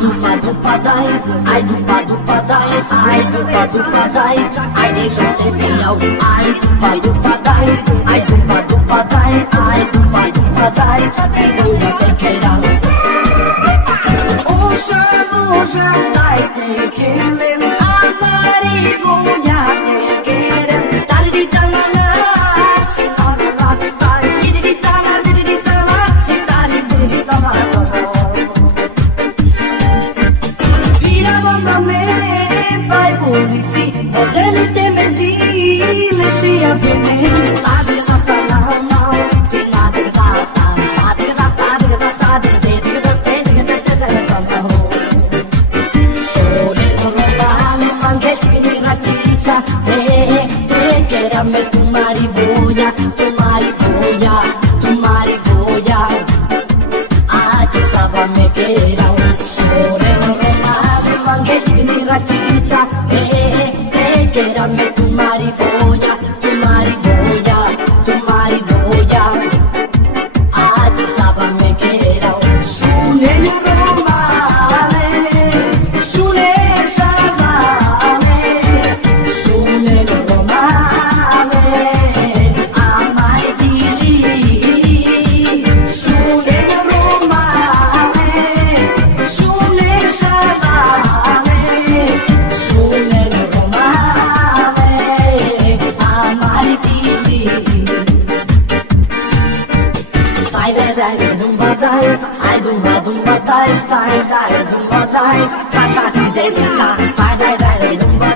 dupa dupa dai, ai dupa dupa dai, ai dupa dupa dai, ai deixa o tempinho, ai dupa dai, ai dupa dupa dai, ai dupa dupa dai, e não tem que ir. Oxa, dai te killing, amari gonya te keren, tari di tanana, tari rat tari, di tanana, di tanana, tari di tanana. Polici, odele te mezile și a vine. Tu mariboia, tu mariboia, aci sava me querau. Sore romane, mangeți ni racița, quédame tu mariboia, tu mariboia, tu mariboia. Aci sava me querau. Sune romane, sune savane, sune romane, amai dili. Sune romane, sune savane, sune ai dumba dumba dai, stai dai dumba dai, sa sa ti de ti sa, stai dai dai dumba